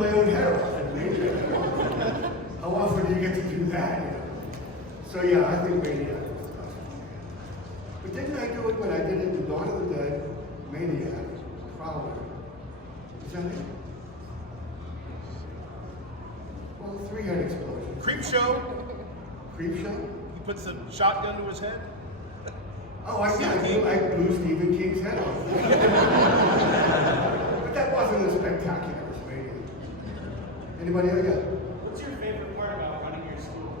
my own head off. How often do you get to do that? You know? So yeah, I think Maniac was the best one. But didn't I do it when I did it in Dawn of the Dead, Maniac, Prowler? Is that it? Well, three-head explosion. Creep Show. Creep Show? He puts a shotgun to his head. Oh, I blew Stephen King's head off. But that wasn't as spectacular as Maniac. Anybody else? Yeah. What's your favorite part about running your school?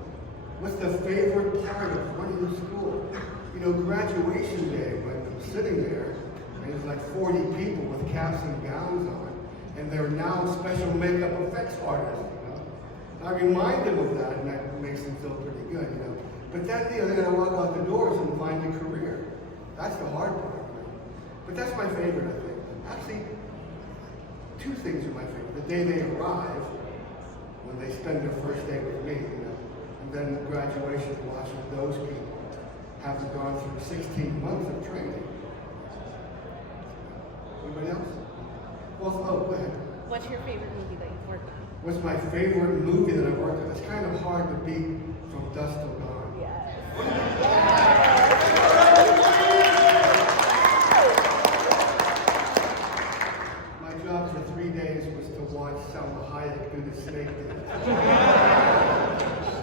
What's the favorite part of running the school? You know, graduation day, when I'm sitting there, and there's like 40 people with caps and gowns on, and they're now special makeup effects artists, you know? I remind them of that, and that makes them feel pretty good, you know? But then, you know, they're gonna walk out the doors and find a career. That's the hard part, you know? But that's my favorite, I think. Actually, two things are my favorite. The day they arrive, when they spend their first day with me, you know, and then the graduation, watching those people having gone through 16 months of training. Anybody else? Well, oh, go ahead. What's your favorite movie that you've worked on? What's my favorite movie that I've worked on? It's kind of hard to beat From Dusk Till Dawn. Yes. My job for 3 days was to watch Salma Hayek do the snake dance.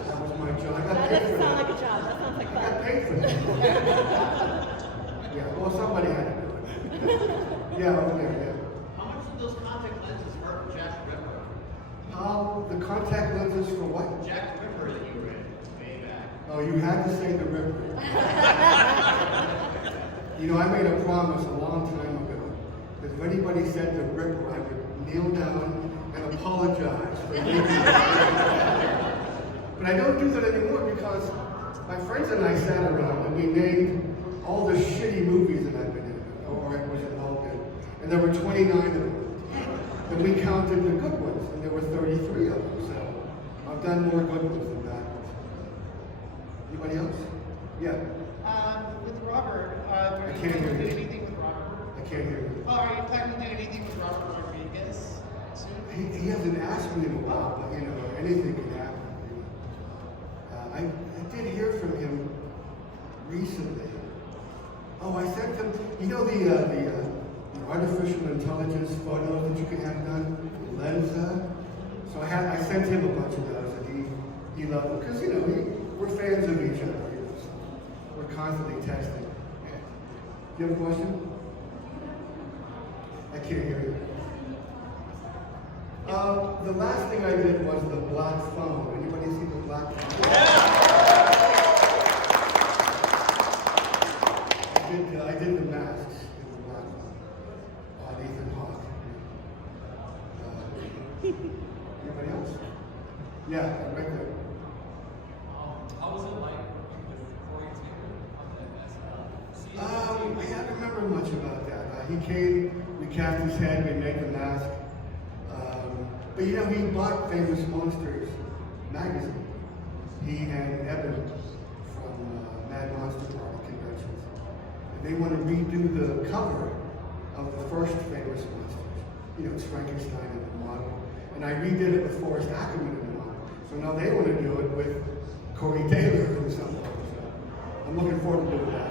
That was my job. I got That paid for doesn't sound that. like a job. That sounds like I got fun. paid for that. Yeah, well, somebody had to do it. Yeah, over there, yeah. How much did those contact lenses hurt Jack the Ripper? The contact lenses for what? Jack the Ripper that you were in way back. Oh, you had to say the Ripper. You know, I made a promise a long time ago that if anybody said the Ripper, I would kneel down and apologize for making it. But I don't do that anymore because my friends and I sat around and we named all the shitty movies that I've been in, or I was involved in. And there were 29 of them. And we counted the good ones, and there were 33 of them. So I've done more good ones than bad ones. Anybody else? Yeah, With Robert, I can't hear you. did anything with Robert? I can't hear you. Oh, are you planning to do anything with Robert Rodriguez soon? He hasn't asked me in a while, but you know, anything can happen. I did hear from him recently. Oh, I sent him, you know the artificial intelligence photos that you can have done, Lensa. So I sent him a bunch of those, and he loved them because you know we're fans of each other. You know, so we're constantly texting. You have a question? I can't hear you. The last thing I did was the Black Phone. Anybody see the Black Phone? I did the masks in the Black Phone on Ethan Hawke. Anybody else? Yeah, right there. How was it like with Corey Taylor on that mess? I don't remember much about that. He came, we cast his head, we made the mask. But you know, he bought Famous Monsters magazine. He and Eben from Mad Monster Party conventions. And they want to redo the cover of the first Famous Monsters. You know, it's Frankenstein and the model. And I redid it with Forrest Ackerman in the model. So now they want to do it with Corey Taylor and something. So I'm looking forward to doing that.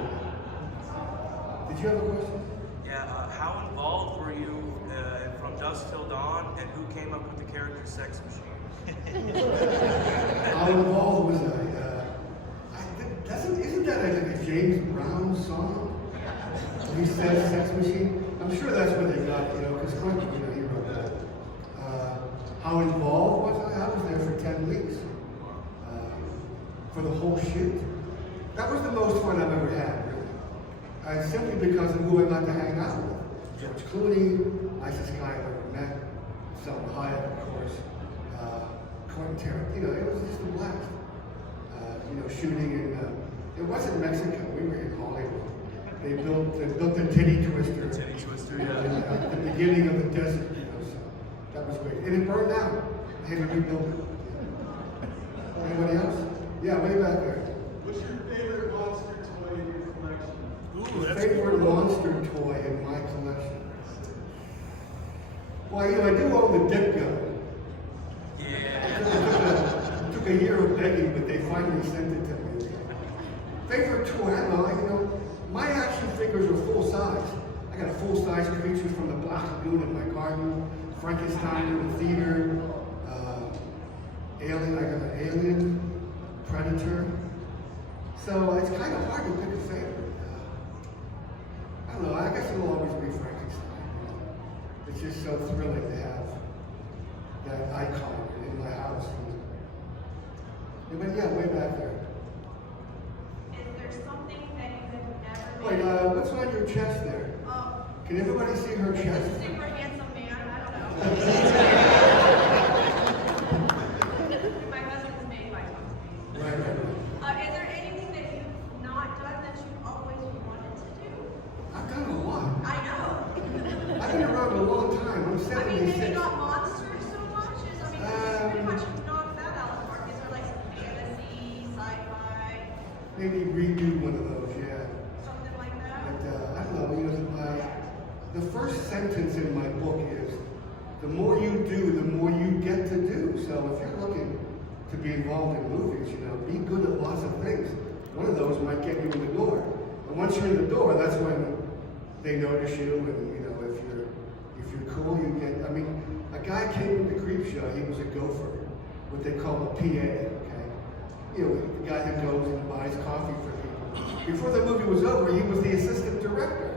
Did you have a question? Yeah, how involved were you From Dusk Till Dawn, and who came up with the character Sex Machine? How involved was I? Isn't that like a James Brown song? He says Sex Machine? I'm sure that's where they got it, you know, because Clinton, you know, he wrote that. How involved was I? I was there for 10 weeks. For the whole shoot. That was the most fun I've ever had, really. Simply because of who I got to hang out with. George Clooney, nicest guy I've ever met. Salma Hayek, of course. Quentin Tarantino. It was just a blast. You know, shooting in, it wasn't Mexico, we were in Hollywood. They built the titty twister. Titty Twister, At yeah. the beginning of the desert, you know, so that was great. And it burned down. I had to rebuild it. Anybody else? Yeah, way back there. What's your favorite monster toy in your collection? Ooh, that's Favorite monster toy in my collection? Well, you know, I do own the dip gun. Yeah. It took a year of begging, but they finally sent it to me. Favorite toy? I don't know. You know, my action figures are full size. I got a full size creature from the Black Lagoon in my garden, Frankenstein in the theater, Alien. I got an Alien, Predator. So it's kind of hard to pick a favorite. I don't know. I guess it'll always be Frankenstein. It's just so thrilling to have that icon in my house. But yeah, way back there. Is there something that you have never Wait, what's on your chest there? Oh, Can everybody see her chest? super handsome man. I don't know. My husband's made by Tom. Right, right, right. Is there anything that you've not done that you always wanted to do? I've done a lot. I know. I've been around a long time. I'm I mean, 76. maybe not monsters so much. I mean, it's pretty much knocked that out of the park. Is there like some fantasy, sci-fi, Maybe redo one of those, yeah. something like that? But I don't know, you know, the first sentence in my book is, the more you do, the more you get to do. So if you're looking to be involved in movies, you know, be good at lots of things. One of those might get you in the door. And once you're in the door, that's when they notice you, and you know, if you're cool, you get. I mean, a guy came into Creep Show. He was a gopher, what they call a PA. Okay, you know, the guy that goes and buys coffee for people. Before the movie was over, he was the assistant director.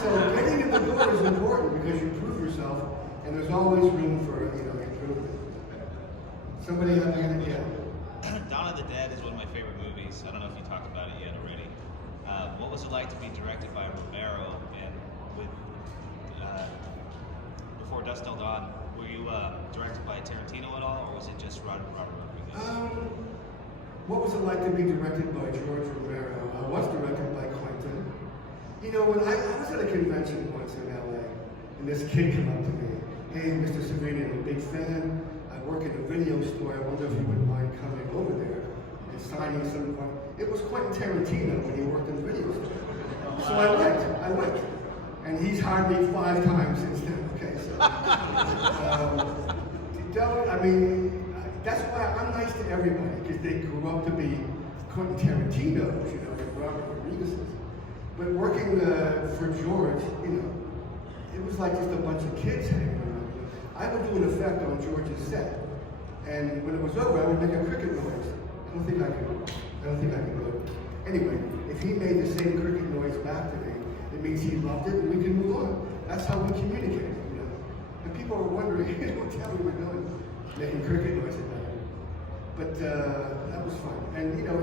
So getting in the door is important because you prove yourself, and there's always room for improvement. Somebody have an idea? Dawn of the Dead is one of my favorite movies. I don't know if you talked about it yet already. What was it like to be directed by Romero, and with before Dusk Till Dawn, were you directed by Tarantino at all, or was it just Robert Rodriguez? What was it like to be directed by George Romero? I was directed by Quentin. You know, when I was at a convention once in LA, and this kid came up to me, hey, Mr. Savini, I'm a big fan. I work at a video store. I wonder if you wouldn't mind coming over there and signing some. It was Quentin Tarantino when he worked in the video store. So I went. And he's hired me 5 times since then. Okay, so. I mean, that's why I'm nice to everybody, because they grew up to be Quentin Tarantino's, you know, and Robert Rodriguez's. But working for George, you know, it was like just a bunch of kids hanging around. I would do an effect on George's set, and when it was over, I would make a cricket noise. I don't think I could do it. Anyway, if he made the same cricket noise back to me, it means he loved it, and we can move on. That's how we communicate, you know. And people are wondering, don't tell me we're doing, making cricket noise about it. But that was fun. And you know,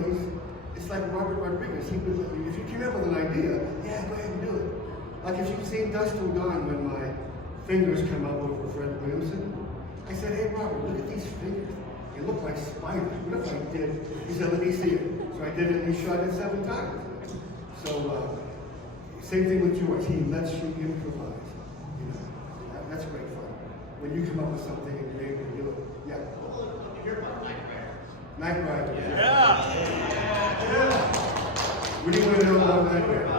it's like Robert Rodriguez. If you came up with an idea, yeah, go ahead and do it. Like if you've seen Dusk Till Dawn, when my fingers come up over Fred Williamson, I said, hey Robert, look at these fingers. They look like spiders. What if I did? He said, let me see it. So I did it, and he shot it 7 times. So same thing with George. He lets you improvise. You know, that's great fun. When you come up with something and you're able to do it. Yeah. You hear about Night Rider? Night Rider. Yeah. What do you want to know about Night Rider?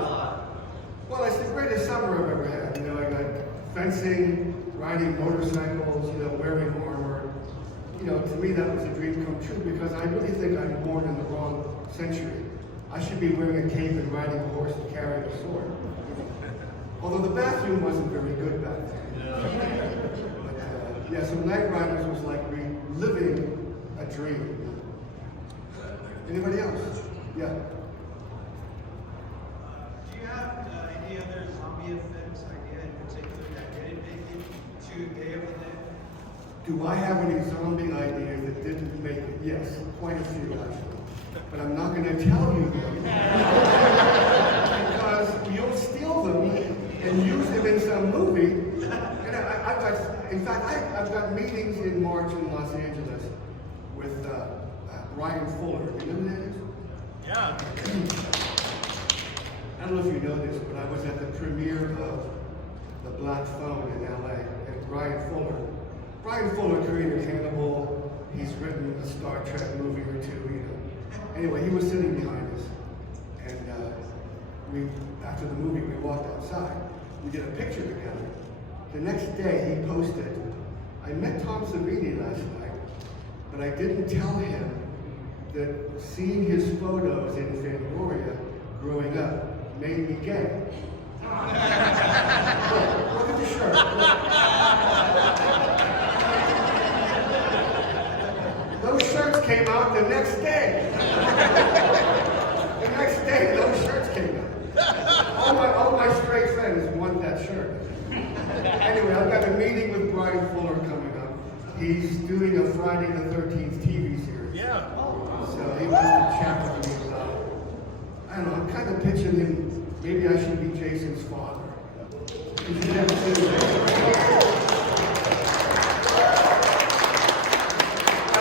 Well, it's the greatest summer I've ever had. You know, I got fencing, riding motorcycles, you know, wearing armor. You know, to me that was a dream come true, because I really think I'm born in the wrong century. I should be wearing a cape and riding a horse and carrying a sword. Although the bathroom wasn't very good back then. But, yeah, so Night Riders was like reliving a dream. Anybody else? Yeah. Do you have any other zombie effects idea in particular that didn't make it to Day of the Dead? Do I have any zombie ideas that didn't make it? Yes, quite a few actually. But I'm not going to tell you them. Because you'll steal them and use them in some movie. And I've got meetings in March in Los Angeles with Ryan Fuller. You know who that is? Yeah. I don't know if you know this, but I was at the premiere of The Black Phone in LA, and Ryan Fuller created Hannibal. He's written a Star Trek movie or 2, you know. Anyway, he was sitting behind us, and after the movie, we walked outside. We did a picture together. The next day, he posted, I met Tom Savini last night. But I didn't tell him that seeing his photos in Fangoria growing up made me gay. Look at the shirt. Those shirts came out the next day. The next day, those shirts came out. All my straight friends want that shirt. Anyway, I've got a meeting with Brian Fuller coming up. He's doing a Friday the 13th TV series. Yeah. So he wants to chat with me about, I don't know, I'm kind of pitching him, maybe I should be Jason's father. He's never seen it. I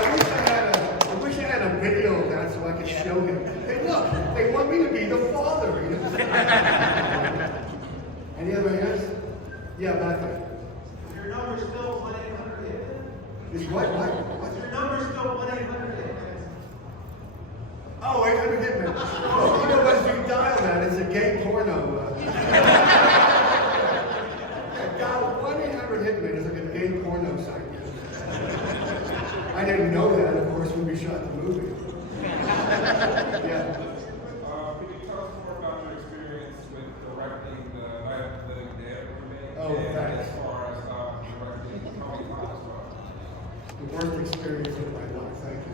wish I had a video of that so I could show him. Hey, look, they want me to be the father. You know? Any other hands? Yeah, back there. Is your number still 1-800-HITMAN? Is what? Is your number still 1-800-HITMAN? Oh, 800 Hitman. Oh, you know, once you dial that, it's a gay porno. Dial 1-800 Hitman is like a gay porno site. I didn't know that, of course, when we shot the movie. Yeah. Can you tell us more about your experience with directing the Night of the Living Dead remake? Oh, and thanks. as far as directing Tony Todd as well? The worst experience of my life, thank you.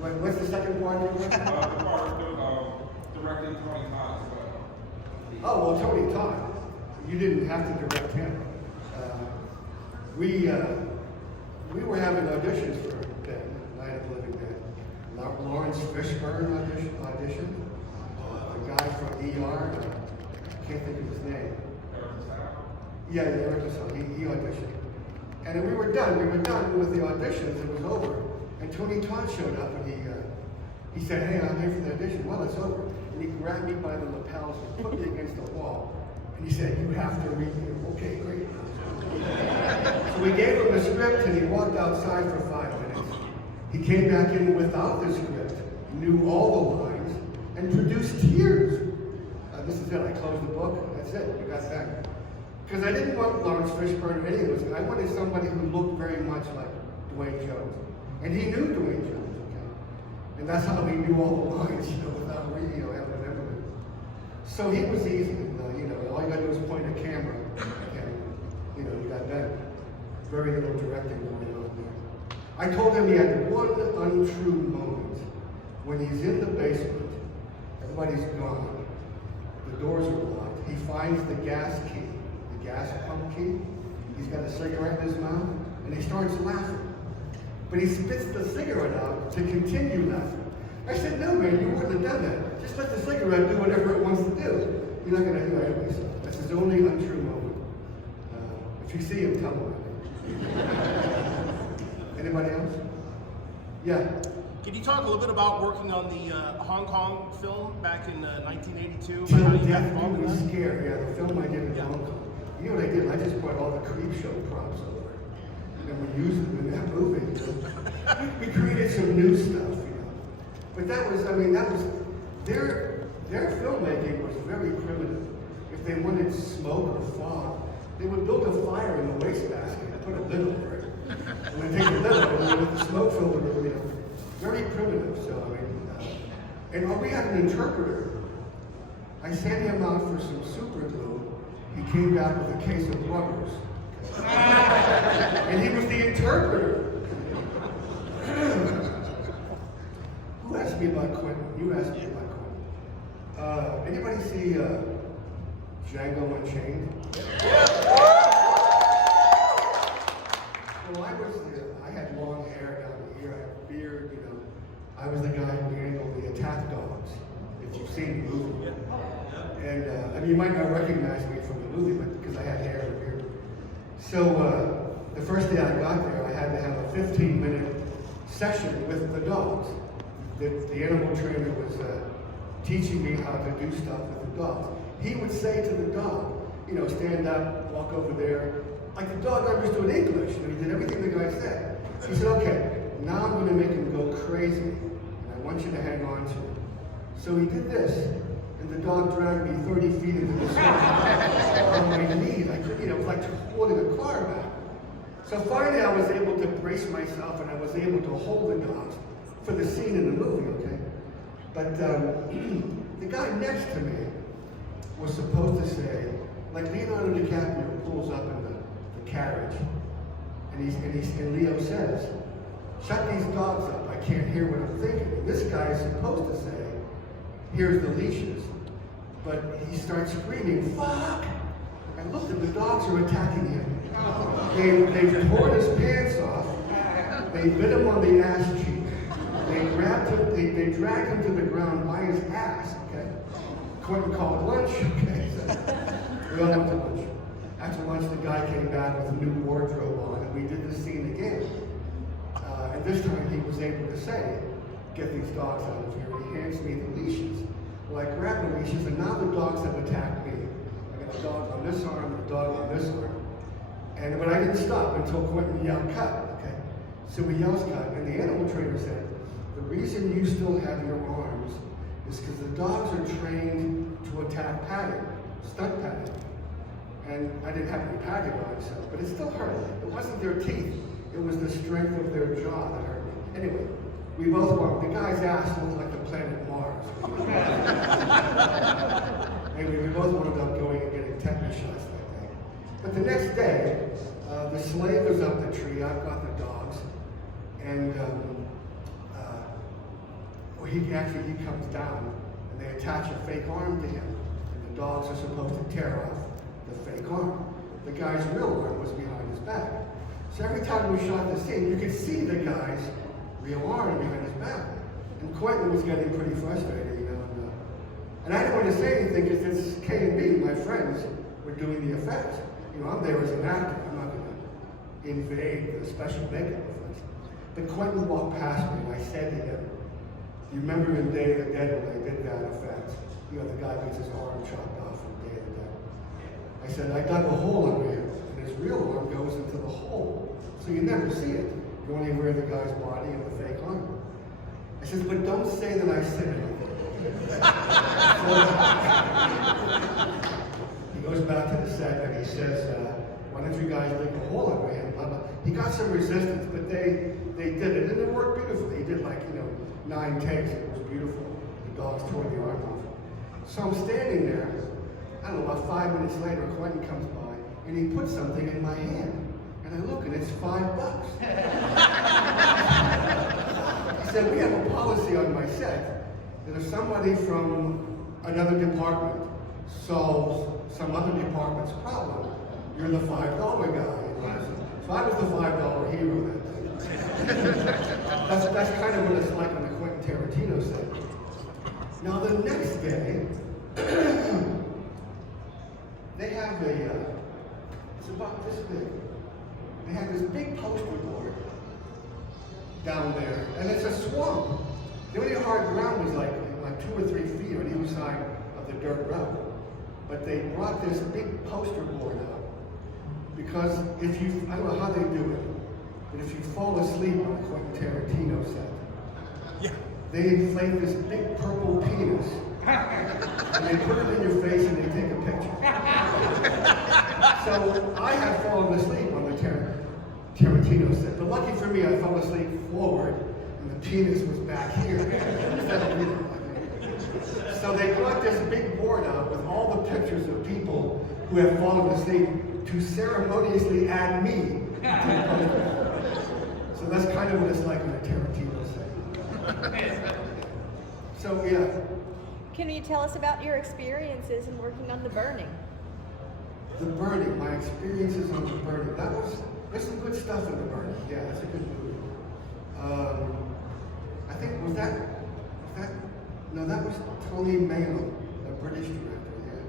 What's the second part of your question? The part of directing Tony Todd as well. Oh, well, Tony Todd. You didn't have to direct him. We were having auditions for Night of the Living Dead. Lawrence Fishburne auditioned. A guy from ER. I can't think of his name. Yeah, Eric Lasalle. He auditioned. And then we were done with the auditions. It was over. And Tony Todd showed up and he said, hey, I'm here for the audition. Well, it's over. And he grabbed me by the lapels and put me against the wall. And he said, you have to read it. Okay, great. So we gave him the script and he walked outside for 5 minutes. He came back in without the script, knew all the lines, and produced tears. This is it, I closed the book, that's it, we got that. Because I didn't want Lawrence Fishburne or any of those. I wanted somebody who looked very much like Dwayne Jones. And he knew Dwayne Jones, okay? And that's how he knew all the lines, without really, having to remember them. So he was easy, all you gotta do is point a camera, and, you got that. Very little directing going on there. I told him he had one untrue moment. When he's in the basement, everybody's gone, the doors are locked, he finds the gas key, the gas pump key, he's got a cigarette in his mouth, and he starts laughing. But he spits the cigarette out to continue laughing. I said, no man, you wouldn't have done that. Just let the cigarette do whatever it wants to do. You're not gonna do it anyway, so that's his only untrue moment. If you see him, tell him. Anybody else? Yeah. Can you talk a little bit about working on the Hong Kong film back in 1982? Till How you got death involved do in me that? scared. Yeah, the film I did in Hong Kong. You know what I did? I just brought all the creep show props over, and we used them in that movie. We created some new stuff, But that was their filmmaking was very primitive. If they wanted smoke or fog, they would build a fire in the wastebasket and put a lid over it. And then take the lid off and let the smoke fill the room, Very primitive, so and we had an interpreter. I sent him out for some super glue. He came back with a case of rubbers. And he was the interpreter. Who asked me about Quentin? You asked me about Quentin. Anybody see Django Unchained? Well, I had long hair down here, I had a beard, I was the guy who handled the attack dogs, if you've seen the movie. And you might not recognize me from the movie, but because I had hair and beard. So the first day I got there, I had to have a 15-minute session with the dogs. The animal trainer was teaching me how to do stuff with the dogs. He would say to the dog, stand up, walk over there. Like the dog understood English, he did everything the guy said. He said, okay, now I'm going to make him go crazy, and I want you to hang on to him. So he did this, and the dog dragged me 30 feet into the swamp on my knees. I could, it was like holding a car back. So finally I was able to brace myself and I was able to hold the dogs for the scene in the movie, okay? But the guy next to me was supposed to say, like Leonardo DiCaprio pulls up in the carriage, and Leo says, "Shut these dogs up, I can't hear what I'm thinking." And this guy is supposed to say, "Here's the leashes." But he starts screaming, "Fuck!" And look, the dogs are attacking him. They tore his pants off, they bit him on the ass cheek, they grabbed him, they dragged him to the ground by his ass, okay? Quentin called lunch, okay? So we all went to lunch. After lunch, the guy came back with a new wardrobe on, and we did the scene again. And this time he was able to say, "Get these dogs out of here." He hands me the leashes. Well, I grab the leashes, and now the dogs have attacked me. I got a dog on this arm, a dog on this arm. But I didn't stop until Quentin yelled, "Cut," okay? So he yells, "Cut," and the animal trainer said, "The reason you still have your arms is because the dogs are trained to attack padding, stunt padding." And I didn't have any padding on, so, but it still hurt. It wasn't their teeth, it was the strength of their jaw that hurt me. Anyway, we both won. The guy's ass looked like the planet Mars. Anyway, we both wound up going and getting tetanus shots that day. But the next day, the slave is up the tree, I've got the dogs, and he comes down, and they attach a fake arm to him, and the dogs are supposed to tear off the fake arm. The guy's real arm was behind his back. So every time we shot the scene, you could see the guy's real arm behind his back. And Quentin was getting pretty frustrated, you know. And I didn't want to say anything because this K&B, my friends, were doing the effects. You know, I'm there as an actor. I'm not going to invade the special makeup effects. But Quentin walked past me, and I said to him, "You remember in Day of the Dead when they did that effect? You know, the guy gets his arm chopped off in Day of the Dead. I said, I dug a hole under him, and his real arm goes into the hole. So you never see it. You only wear the guy's body and the fake arm." I said, "But don't say that I said anything." He goes back to the set and he says, "Why don't you guys dig a hole under him?" Blah, blah. He got some resistance, but they did it, and it worked beautifully. He did 9 takes. It was beautiful. The dogs tore the arm off. So I'm standing there. I don't know, about 5 minutes later, Quentin comes by, and he puts something in my hand. And I look, and it's $5. He said, "We have a policy on my set that if somebody from another department solves some other department's problem, you're the $5 guy." You know? So I was the $5 hero that day. That's kind of what it's like on the Quentin Tarantino set. Now the next day, they have it's about this big. They have this big poster board down there, and it's a swamp. The only hard ground was like 2 or 3 feet on either side of the dirt road. But they brought this big poster board out because I don't know how they do it, but if you fall asleep on a Quentin Tarantino set, they inflate this big purple penis, and they put it in your face and they take a picture. So I had fallen asleep on the Tarantino set, but lucky for me, I fell asleep forward, and the penis was back here. So they brought this big board out with all the pictures of people who have fallen asleep to ceremoniously add me to the poster. So that's kind of what it's like on a Tarantino set. So yeah. Can you tell us about your experiences in working on The Burning? The Burning, my experiences on The Burning. There's some good stuff in The Burning. Yeah, it's a good movie. I think, no, that was Tony Mayo, a British director, yeah.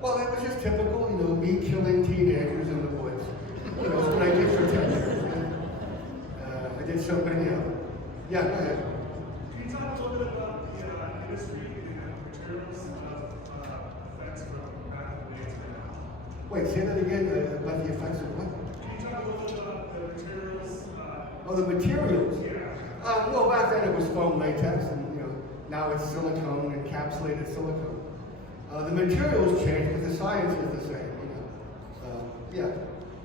Well, that was just typical, me killing teenagers in the woods. That's what I did for 10 years. I did so many of them. Yeah, go ahead. Can you talk a little bit about the industry and materials of effects from back in the days to now? Wait, say that again, about the effects of what? Can you talk a little bit about the materials? Oh, the materials? Yeah. Well, back then it was foam latex, and now it's silicone, encapsulated silicone. The materials change, but the science is the same. Yeah.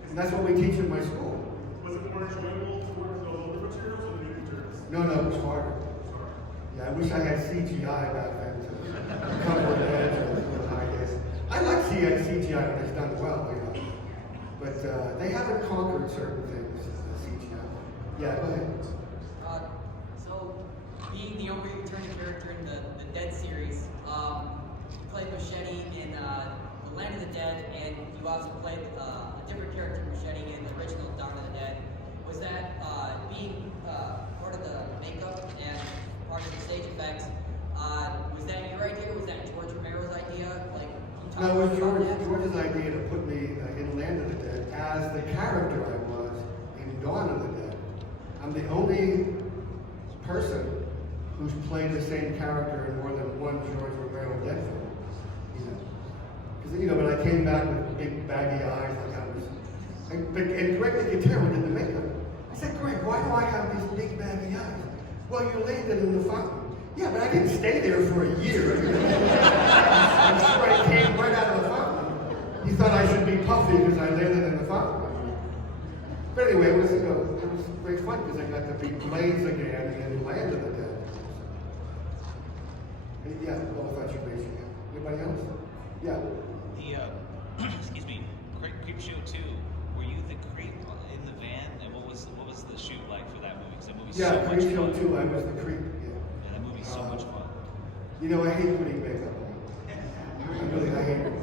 Is And that's what we teach at my school. Was it more enjoyable to work with the older materials or the new materials? No, it was harder. Yeah, I wish I had CGI back then to cover the edge or high days. I like CGI when it's done well, But they haven't conquered certain things, CGI. Yeah, go ahead. So, being the only returning character in the Dead series, you played Machete in The Land of the Dead, and you also played a different character, Machete, in the original Dawn of the Dead. Was that being part of the makeup and part of the stage effects? Was that your idea, or was that George Romero's idea? No, it was George's idea to put me in Land of the Dead as the character I was in Dawn of the Dead. I'm the only person who's played the same character in more than one George Romero Dead film. Because when I came back with big baggy eyes, like I was, and Greg the guitar did the makeup. I said, Greg, why do I have these big baggy eyes? Well, you landed in the fountain. Yeah, but I didn't stay there for a year. I'm sure I came right out of the fountain. He thought I should be puffy because I landed in the fountain. But anyway, it was great fun because I got to be Blaze again and Land of the Dead. Yeah, well, I thought you raised your hand. Anybody else? Yeah. The excuse me, Creep Show 2. Were you the creep in the van? And what was the shoot like for that movie? Because that movie's so much fun. Creep Show 2. I was the creep. Yeah, that movie's so much fun. I hate putting makeup on. I hate it.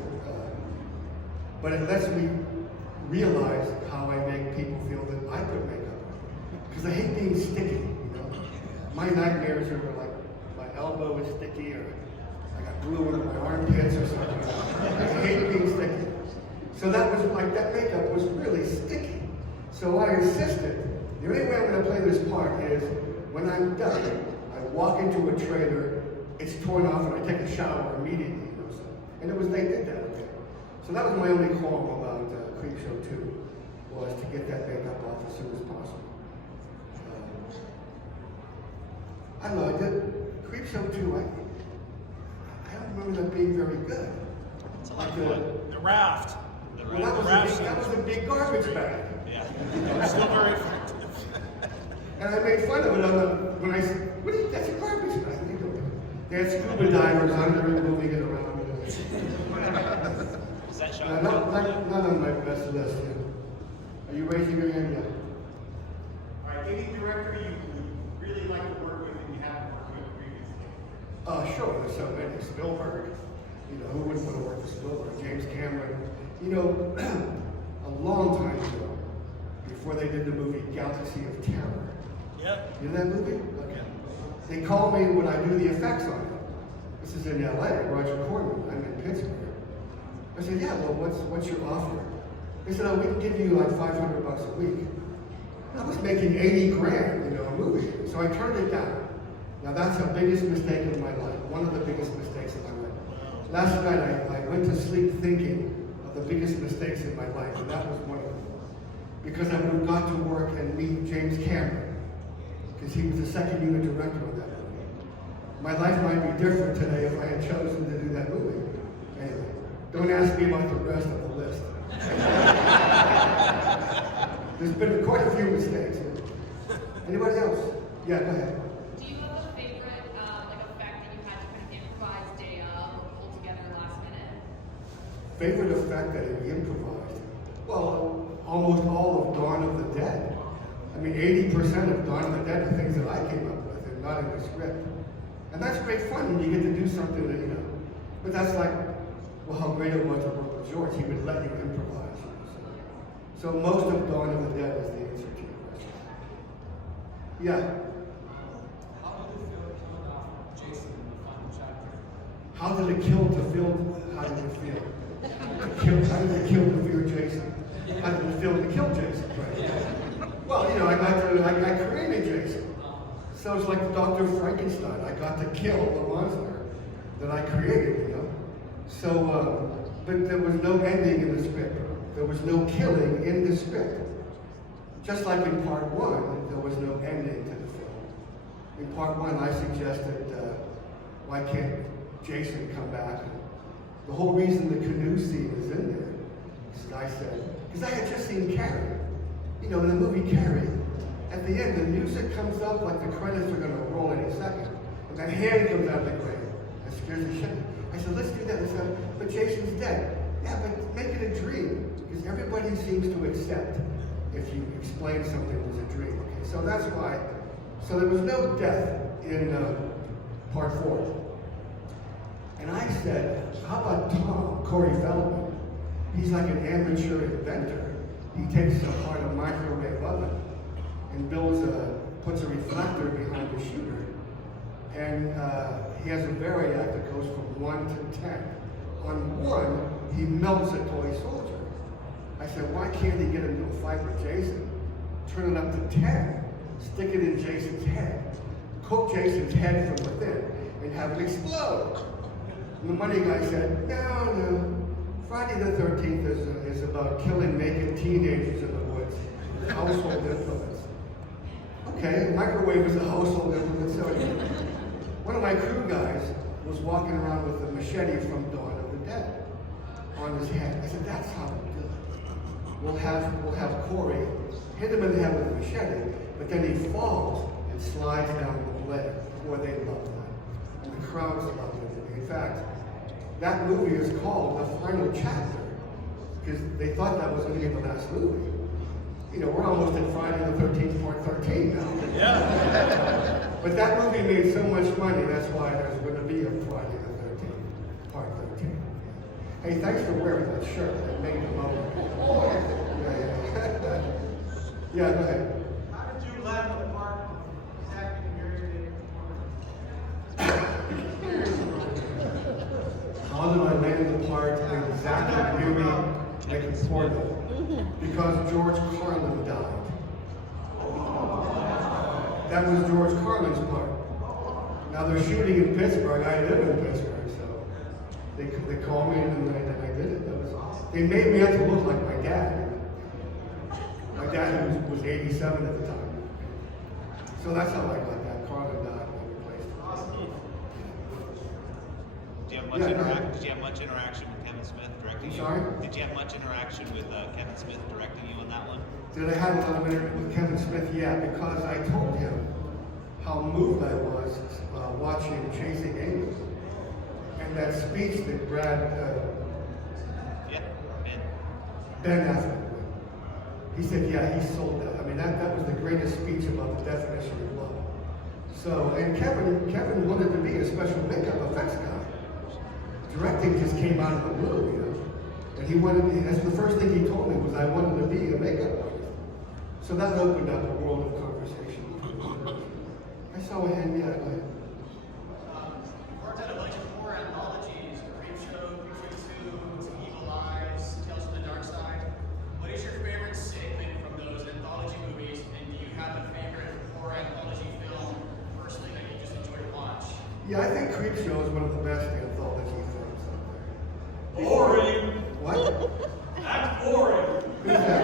But it lets me realize how I make people feel that I put makeup on. Because I hate being sticky. My nightmares are like my elbow is sticky, or I got glue under my armpits or something. I hate being sticky. So that makeup was really sticky. So I insisted, the only way I'm going to play this part is when I'm done, I walk into a trailer, it's torn off, and I take a shower immediately. And they did that. Okay. So that was my only call about Creep Show 2, was to get that makeup off as soon as possible. I don't know, I did Creep Show 2, I don't remember that being very good. It's a lot of fun. The raft. Well, that was a big garbage bag. Yeah. Still very effective. And I made fun of it when I said, that's a garbage bag. What are you doing? They had scuba divers under it, moving it around. Is that shot? Not on my best list. Are you raising your hand yet? All right, any director you would really like to work with and you haven't worked with previously? Sure, there's so many. Spielberg. Who wouldn't want to work with Spielberg? James Cameron. A long time ago, before they did the movie Galaxy of Terror. Yep. You know that movie? Okay. They called me when I do the effects on it. This is in LA, Roger Corman. I'm in Pittsburgh. I said, yeah, well, what's your offer? They said, we can give you like $500 a week. I was making 80 grand, a movie. So I turned it down. Now that's the biggest mistake of my life. One of the biggest mistakes of my life. Last night I went to sleep thinking of the biggest mistakes in my life, and that was one of them. Because I would have got to work and meet James Cameron, because he was the second unit director of that movie. My life might be different today if I had chosen to do that movie. Anyway, don't ask me about the rest of the list. There's been quite a few mistakes. Anybody else? Yeah, go ahead. Do you have a favorite effect that you had to kind of improvise day of or pull together last minute? Favorite effect that we improvised? Well, almost all of Dawn of the Dead. I mean, 80% of Dawn of the Dead are things that I came up with and not in the script. And that's great fun when you get to do something that, but that's like, well, how great it was to work with George. He would let you improvise. So most of Dawn of the Dead is the answer to your question. Yeah. How did it feel killing off Jason in the final chapter? How did it feel? How did it kill to fear Jason? How did it feel to kill Jason? Right? Well, I created Jason. So it's like Dr. Frankenstein. I got to kill the monster that I created, So, but there was no ending in the script. There was no killing in the script. Just like in part one, there was no ending to the film. In part one, I suggested, why can't Jason come back? The whole reason the canoe scene is in there is I said, because I had just seen Carrie. You know, in the movie Carrie, at the end, the music comes up like the credits are going to roll any second. And that hand comes out of the grave. That scares the shit. I said, let's do that. Let's have, but Jason's dead. Yeah, but make it a dream. Because everybody seems to accept if you explain something was a dream. Okay, so that's why. So there was no death in part 4. And I said, how about Tom, Corey Feldman? He's like an amateur inventor. He takes apart a microwave oven and puts a reflector behind the shooter. And he has a variac that goes from 1 to 10. On 1, he melts a toy soldier. I said, why can't he get into a fight with Jason? Turn it up to 10, stick it in Jason's head, cook Jason's head from within, and have it explode. And the money guy said, no. Friday the 13th is about killing naked teenagers in the woods. Household influence. Okay, microwave is a household implement. So one of my crew guys was walking around with a machete from Dawn of the Dead on his head. I said, that's how we do it. We'll have Corey hit him in the head with a machete, but then he falls and slides down the blade. Boy, they love that. And the crowds love it. In fact, that movie is called The Final Chapter because they thought that was going to be the last movie. You know, we're almost at Friday the 13th, part 13 now. Yeah. But that movie made so much money, that's why there's going to be a Friday the 13th, part 13. Hey, thanks for wearing that shirt. That made the moment. Yeah. Yeah, go ahead. How did you land the part exactly in your everyday performance? How did I land the part exactly really making porno? Because George Carlin died. That was George Carlin's part. Now they're shooting in Pittsburgh. I live in Pittsburgh, so they called me and I did it. They made me have to look like my dad. My dad was 87 at the time. So that's how I got that. Carlin died and I replaced him. Awesome. Did you have much interaction with Kevin Smith directing you? Sorry? Did you have much interaction with Kevin Smith directing you on that one? Did I have a lot of interview with Kevin Smith? Yeah, because I told him how moved I was watching Chasing Amy. And that speech that Ben Affleck. He said, yeah, he sold that. I mean, that was the greatest speech about the definition of love. So, and Kevin wanted to be a special makeup effects guy. Directing just came out of the blue, you know. And that's the first thing he told me was I wanted to be a makeup artist. So that opened up a world of conversation. I saw a hand, yeah, go ahead. You've worked at a bunch of horror anthologies, Creepshow, Creepshow 2, Evil Eyes, Tales from the Dark Side. What is your favorite segment from those anthology movies, and do you have a favorite horror anthology film, personally, that you just enjoy to watch? Yeah, I think Creepshow is one of the best anthology films out there. Boring. What? That's boring. Who's that?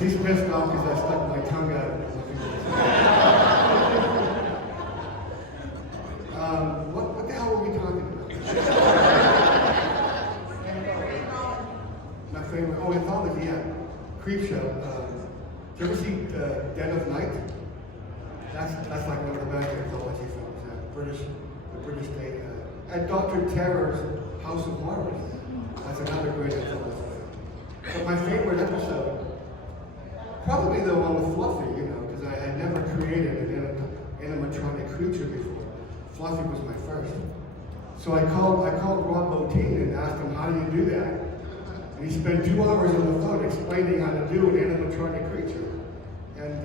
He's pissed off because I stuck my tongue out of it. What the hell are we talking about? My favorite, anthology, yeah. Creepshow. Did you ever see Dead of Night? That's like one of the best anthology films. The British state. And Dr. Terror's House of Horrors. That's another great anthology film. But my favorite episode, probably the one with Fluffy, you know, because I had never created an animatronic creature before. Fluffy was my first. So I called Rob Bottin and asked him, how do you do that? And he spent 2 hours on the phone explaining how to do an animatronic creature. And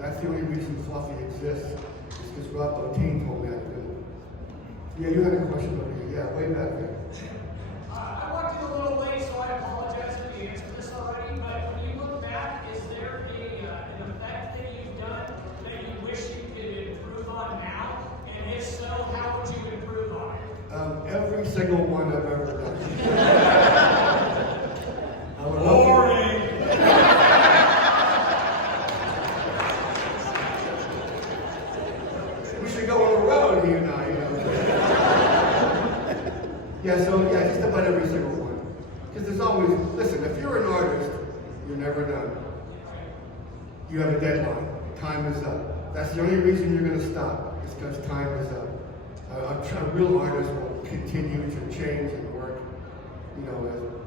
that's the only reason Fluffy exists, is because Rob Bottin told me how to do it. Yeah, you had a question over here. Yeah, way back there. I walked in a little late, so I apologize if you answered this already, but when you look back, is there an effect that you've done that you wish you could improve on now? And if so, how would you improve on it? Every single one I've ever done. I would Boring. We should go on a listen, if you're an artist, you're never done. You have a deadline. Time is up. That's the only reason you're going to stop, is because time is up. A real artist will continue to change and work,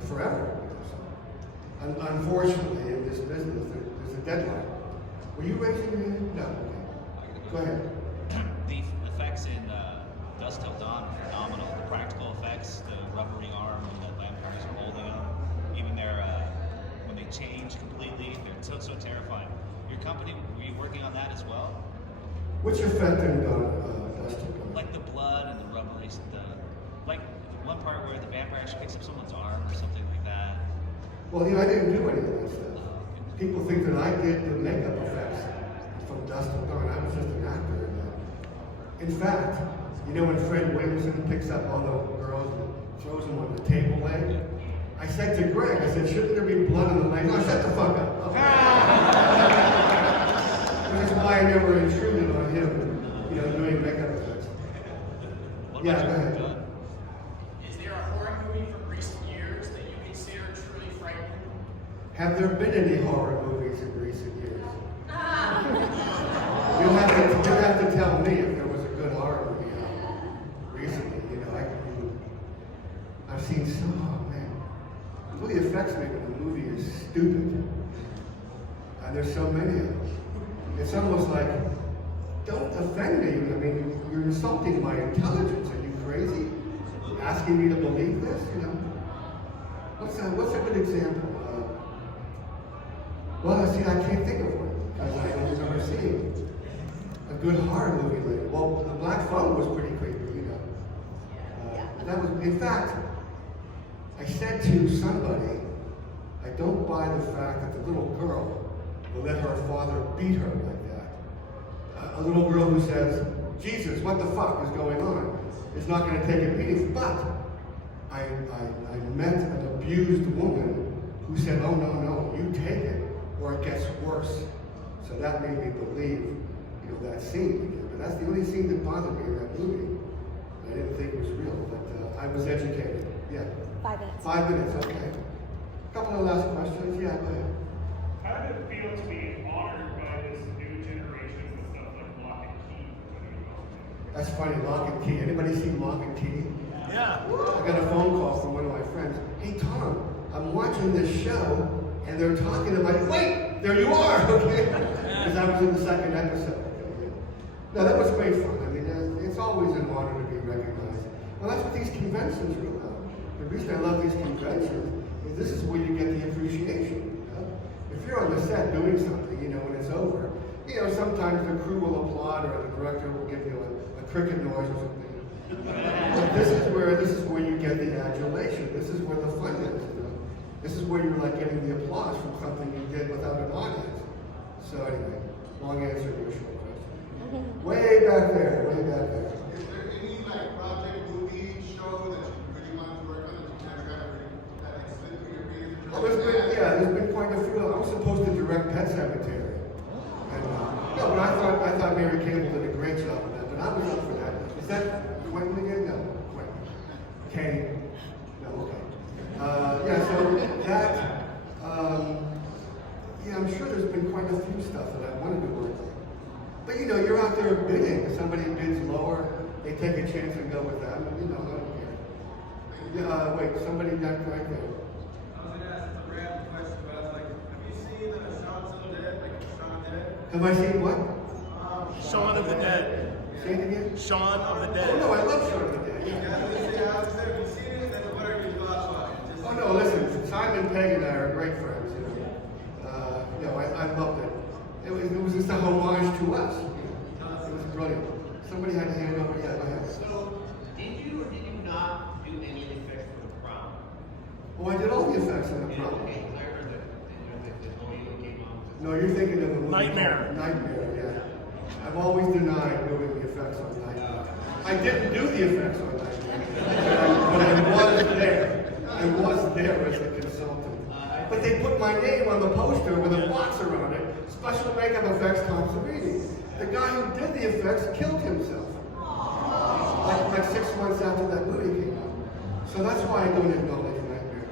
forever. Unfortunately, in this business, there's a deadline. Were you raising your hand? No. Okay. Go ahead. The effects in Dusk Till Dawn are phenomenal. The practical effects, the rubbery arm when the vampires are holding them, even when they change completely, they're so terrifying. Your company, were you working on that as well? Which effect in Dusk Till Dawn? Like the blood and the rubbery, like one part where the vampire actually picks up someone's arm or something like that. Well, I didn't do any of that stuff. People think that I did the makeup effects from Dusk Till Dawn. I was just an actor in that. In fact, when Fred Williamson picks up all the girls and throws them on the table leg, I said to Greg, I said, shouldn't there be blood on the leg? No, shut the fuck up. Okay. Which is why I never intruded on him, doing makeup effects. Yeah, go ahead. Is there a horror movie from recent years that you consider truly frightening? Have there been any horror movies in recent years? You'll have to tell me if there was a good horror movie recently. I've seen some. Oh man, it really affects me when the movie is stupid, and there's so many of them. It's almost like, don't offend me. I mean, you're insulting my intelligence. Are you crazy? Asking me to believe this? What's a good example? Well, see, I can't think of one because I don't remember seeing a good horror movie lately. Well, The Black Phone was pretty creepy, that was, in fact, I said to somebody, I don't buy the fact that the little girl will let her father beat her like that. A little girl who says, Jesus, what the fuck is going on? Is not going to take a beating. But I met an abused woman who said, oh, no, you take it or it gets worse. So that made me believe, that scene again. But that's the only scene that bothered me in that movie. I didn't think it was real, but I was educated. Yeah. 5 minutes. 5 minutes, okay. A couple of last questions. Yeah, go ahead. How did it feel to be honored by this new generation with stuff like Lock and Key? That's funny, Lock and Key. Anybody see Lock and Key? Yeah. I got a phone call from one of my friends. Hey, Tom, I'm watching this show, and they're talking about it. Wait, there you are, okay? Because I was in the second episode. No, that was great fun. I mean, it's always an honor to be recognized. Well, that's what these conventions are about. The reason I love these conventions is this is where you get the appreciation. If you're on the set doing something, when it's over, sometimes the crew will applaud or the director will give you a cricket noise or something. But this is where you get the adulation. This is where the fun is. This is where you're like getting the applause from something you did without an audience. So anyway, long answer to your short question. Way back there, way back there. Is there any project, movie, show that you really want to work on that you never got that slip through your fingers? Oh, there's been quite a few. I was supposed to direct Pet Cemetery. And, no, but I thought Mary Cable did a great job with that, but I was up for that. Is that Quentin again? No, Quentin. Kane? No, okay. So that, I'm sure there's been quite a few stuff that I wanted to work on. But you're out there bidding. If somebody bids lower, they take a chance and go with them. I don't care. Wait, somebody got right there. I was going to ask a random question, but I was like, have you seen Shaun of the Dead? Like Shaun Dead? Have I seen what? Shaun of the Dead. Say it again? Shaun of the Dead. Oh, no, I love Shaun of the Dead. Have you seen it? And what are your thoughts on it? Oh, no, listen, Simon Pegg and I are great friends. I loved it. It was just a homage to us. It was brilliant. Somebody had a hand over. Yeah, go ahead. So, did you or did you not do any effects for the prom? Oh, I did all the effects on the prom. Okay, I heard that the audio came out. No, you're thinking of a movie Nightmare. called Nightmare, yeah. I've always denied doing the effects on Nightmare. I didn't do the effects on Nightmare, but I was there. I was there as a consultant. But they put my name on the poster with a box around it. Special makeup effects, Tom Savini. The guy who did the effects killed himself. Like 6 months after that movie came out. So that's why I don't acknowledge Nightmare.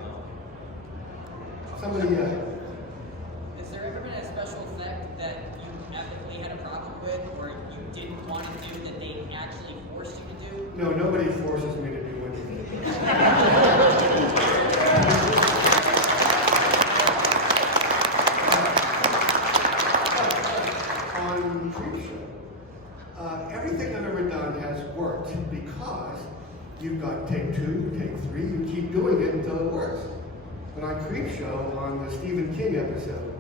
Somebody, Has there ever been a special effect that you ethically had a problem with, or you didn't want to do that they actually forced you to do? no, nobody forces me to do anything. On Creepshow, everything I've ever done has worked because you've got take 2, take 3, you keep doing it until it works. But on Creepshow, on the Stephen King episode,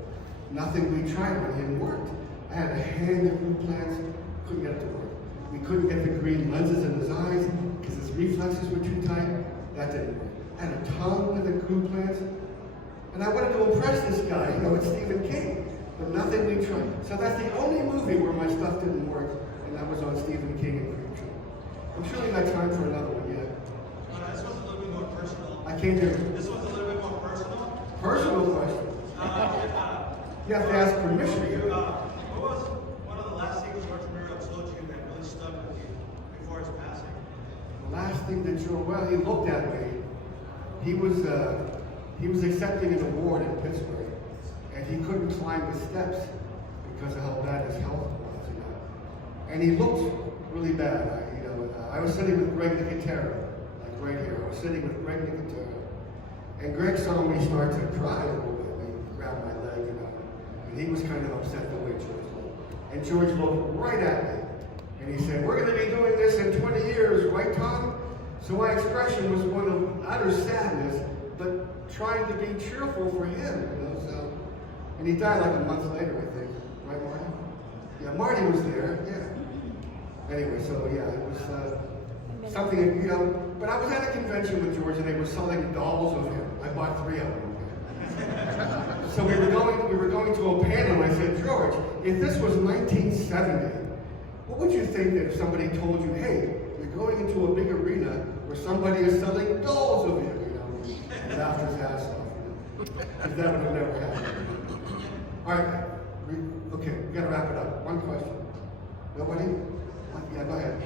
nothing we tried with him worked. I had a hand at glue plants, couldn't get it to work. We couldn't get the green lenses in his eyes because his reflexes were too tight. That didn't work. I had a tongue with the glue plants, and I wanted to impress this guy. You know, it's Stephen King, but nothing we tried. So that's the only movie where my stuff didn't work, and that was on Stephen King and Creepshow. I'm sure you got time for another one yet. This one's a little bit more personal. I can't hear you. This one's a little bit more personal. Personal question. You have to ask permission. What was one of the last things George Romero told you that really stuck with you before his passing? The last thing that well, he looked at me. He was accepting an award in Pittsburgh, and he couldn't climb the steps because of how bad his health was, you know. And he looked really bad. I was sitting with Greg Nicotero, like right here. I was sitting with Greg Nicotero, and Greg saw me start to cry a little bit. And he grabbed my leg, you know, and he was kind of upset the way George looked. And George looked right at me, and he said, "We're going to be doing this in 20 years, right, Tom?" So my expression was one of utter sadness, but trying to be cheerful for him, you know. So, and he died like a month later, I think, right, Marty? Yeah, Marty was there. Yeah. Anyway, so yeah, it was something, you know. But I was at a convention with George, and they were selling dolls of him. I bought 3 of them. So we were going to a panel, and I said, "George, if this was 1970, what would you think that if somebody told you, hey, you're going into a big arena where somebody is selling dolls of you?" You know, he laughed his ass off. You know, because that would have never happened. All right, okay, we got to wrap it up. One question. Nobody? Yeah, go ahead.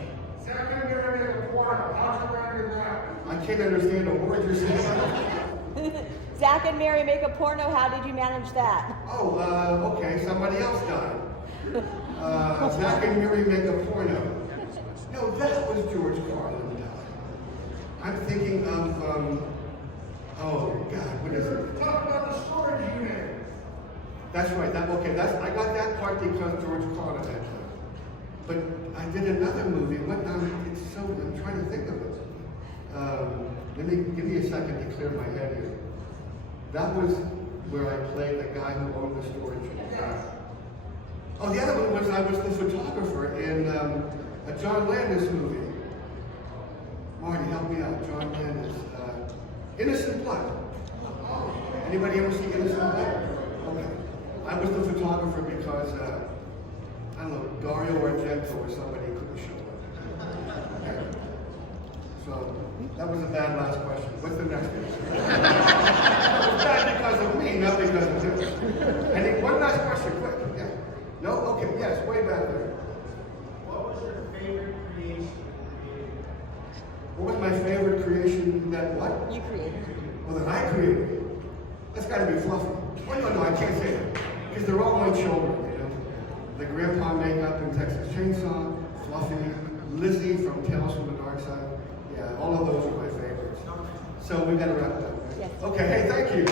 Second area of the quarter, how'd you run your that? I can't understand a word you're saying. Zach and Mary make a porno. How did you manage that? Oh, okay, somebody else died. Zach and Mary make a porno. No, that was George Carlin died. I'm thinking of, oh God, what is it? Talk about the storage unit. That's right, I got that part because George Carlin had died. But I did another movie. I'm trying to think of it. Give me a second to clear my head here. That was where I played the guy who owned the storage unit. Oh, the other one was I was the photographer in a John Landis movie. Marty, help me out. John Landis. Innocent Blood. Anybody ever see Innocent Blood? Okay. I was the photographer because I don't know, Dario Argento or somebody couldn't show up. Okay. So that was a bad last question. What's the next one? It was bad because of me, not because of him. One last question, quick. Yeah. No? Okay, yes, way back there. What was your favorite creation? What was my favorite creation that what? You created. Well, that I created. That's got to be Fluffy. Oh, no, I can't say that. Because they're all my children, you know. The grandpa makeup in Texas Chainsaw, Fluffy, Lizzie from Tales from the Dark Side. Yeah, all of those are my favorites. So we got to wrap it up. Right? Yes. Okay, hey, thank you.